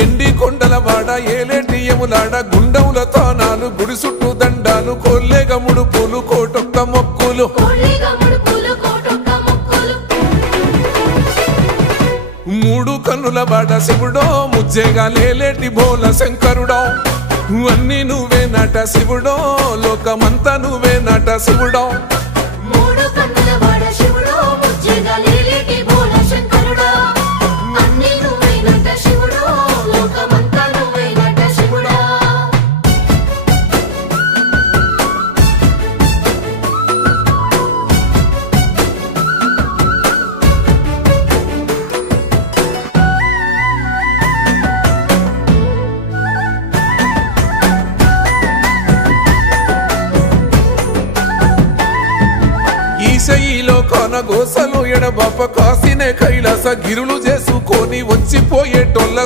ఎండి కొండల వాడ ఏలేటి యములాడ గుండముల తానాలు గుడి చుట్టూ దండాలు కొల్లేగ ముడుపులు కోటొక్క మొక్కులు మూడు కన్నుల వాడ శివుడో ముజ్జేగా లేలేటి బోల శంకరుడో అన్ని నువ్వే నట శివుడో లోకమంతా నువ్వే నట శివుడో ఈశయిలో కొనగోసలు ఎడబాప కాసినే కైలాస గిరులు చేసుకొని వచ్చిపోయేటోళ్ళ